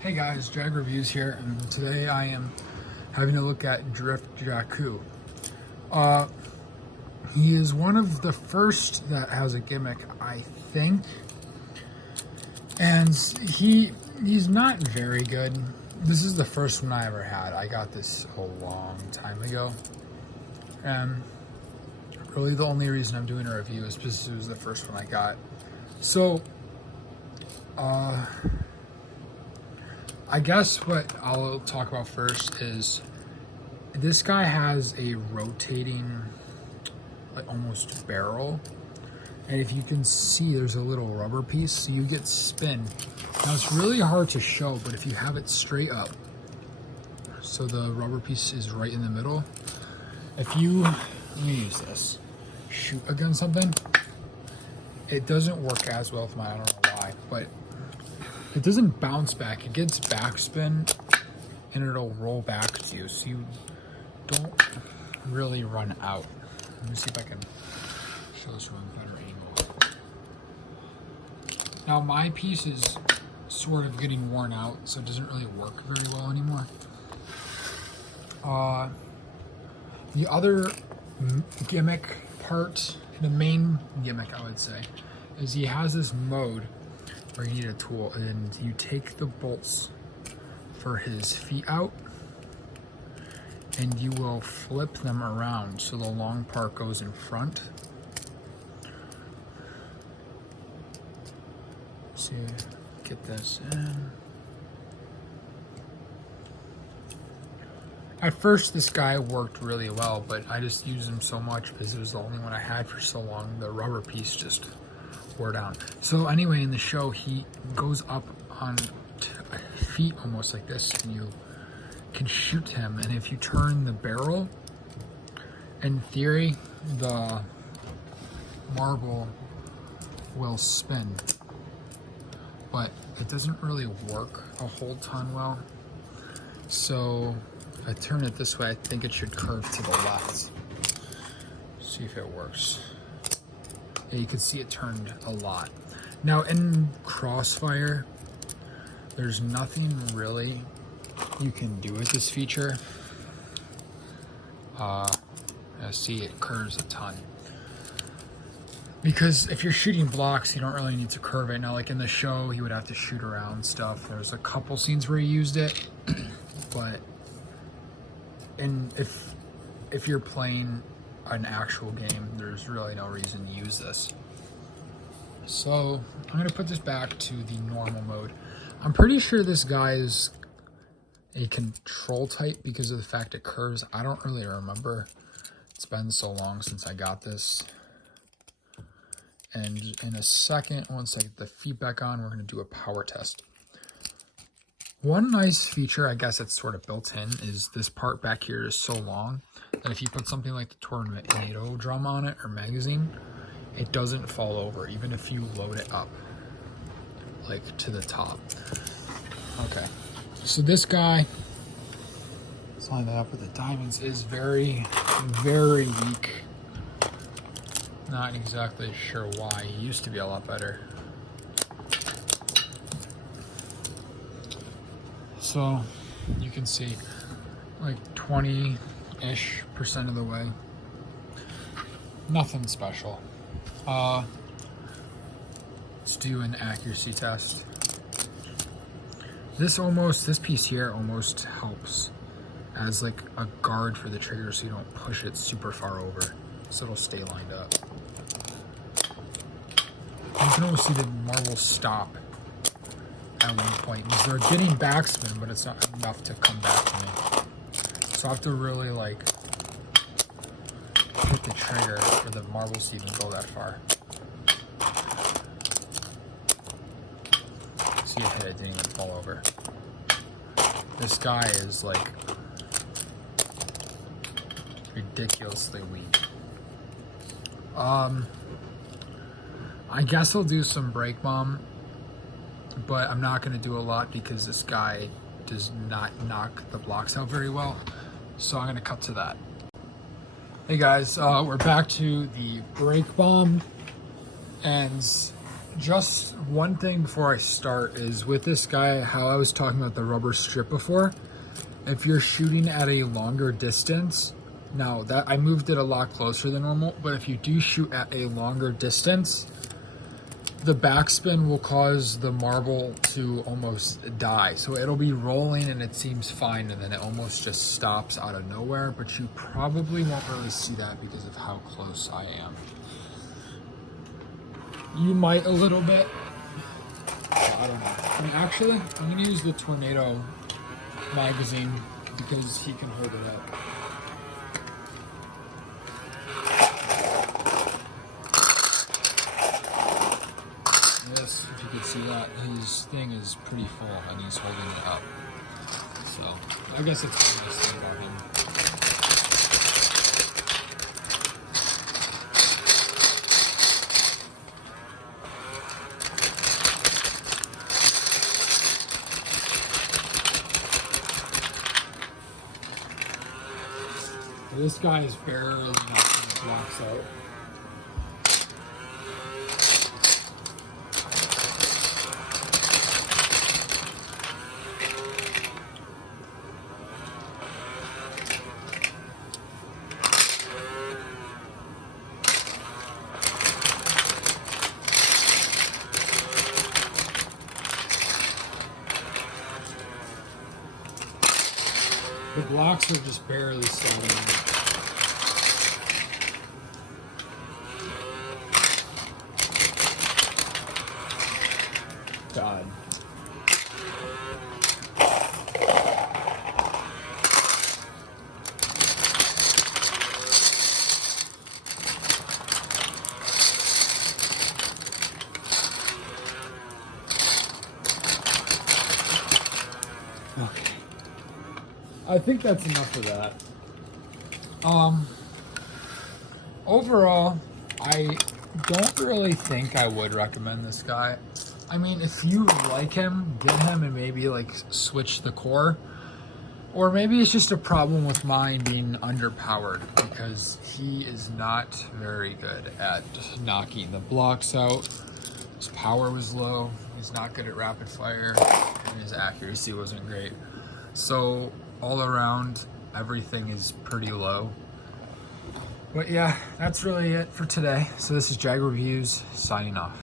Hey guys, Drag Reviews here, and today I am having a look at Drift Jaku. He is one of the first that has a gimmick, I think, and he's not very good. This is the first one I ever had. I got this a long time ago, and really the only reason I'm doing a review is because it was the first one I got. So, I guess what I'll talk about first is this guy has a rotating, like almost barrel. And if you can see, there's a little rubber piece, so you get spin. Now it's really hard to show, but if you have it straight up, so the rubber piece is right in the middle. If you, let me use this, shoot against something, it doesn't work as well with mine, I don't know why, but it doesn't bounce back. It gets backspin and it'll roll back to you, so you don't really run out. Let me see if I can show this from a better angle. Now my piece is sort of getting worn out, so it doesn't really work very well anymore. The other gimmick part, the main gimmick I would say, is he has this mode where you need a tool and you take the bolts for his feet out and you will flip them around so the long part goes in front. See, get this in. At first this guy worked really well, but I just used him so much because it was the only one I had for so long. The rubber piece just wore down. So anyway, in the show, he goes up on feet almost like this, and you can shoot him. And if you turn the barrel, in theory, the marble will spin. But it doesn't really work a whole ton well. So if I turn it this way, I think it should curve to the left. See if it works. Yeah, you can see it turned a lot. Now in Crossfire, there's nothing really you can do with this feature. See, it curves a ton. Because if you're shooting blocks, you don't really need to curve it. Now, like in the show, he would have to shoot around stuff. There's a couple scenes where he used it, but if you're playing an actual game, there's really no reason to use this. So I'm gonna put this back to the normal mode. I'm pretty sure this guy is a control type because of the fact it curves. I don't really remember. It's been so long since I got this. And in a second, once I get the feet back on, we're gonna do a power test. One nice feature, I guess it's sort of built in, is this part back here is so long that if you put something like the tornado drum on it or magazine, it doesn't fall over, even if you load it up, like to the top. Okay, so this guy, let's line that up with the diamonds, is very, very weak. Not exactly sure why. He used to be a lot better. So you can see like 20-ish% of the way. Nothing special. Let's do an accuracy test. This piece here almost helps as like a guard for the trigger so you don't push it super far over. So it'll stay lined up. You can almost see the marble stop at one point because they're getting backspin, but it's not enough to come back to me. So I have to really like hit the trigger for the marbles to even go that far. See if it didn't even fall over. This guy is like ridiculously weak. I guess I'll do some brake bomb, but I'm not going to do a lot because this guy does not knock the blocks out very well. So I'm going to cut to that. Hey guys, we're back to the brake bomb, and Just one thing before I start is with this guy, how I was talking about the rubber strip before. If you're shooting at a longer distance, now that I moved it a lot closer than normal, but if you do shoot at a longer distance, the backspin will cause the marble to almost die. So it'll be rolling and it seems fine, and then it almost just stops out of nowhere, but you probably won't really see that because of how close I am. You might a little bit. I don't know. I mean, actually, I'm gonna use the Tornado magazine because he can hold it up. Yes, if you could see that, his thing is pretty full and he's holding it up. So, I guess it's a nice thing about him. This guy is barely knocking the blocks out. The blocks are just barely sliding. God. Okay. I think that's enough of that. Overall, I don't really think I would recommend this guy. I mean, if you like him, get him and maybe like switch the core. Or maybe it's just a problem with mine being underpowered because he is not very good at knocking the blocks out. His power was low, he's not good at rapid fire, and his accuracy wasn't great. So all around, everything is pretty low. But yeah, that's really it for today. So this is Jag Reviews, signing off.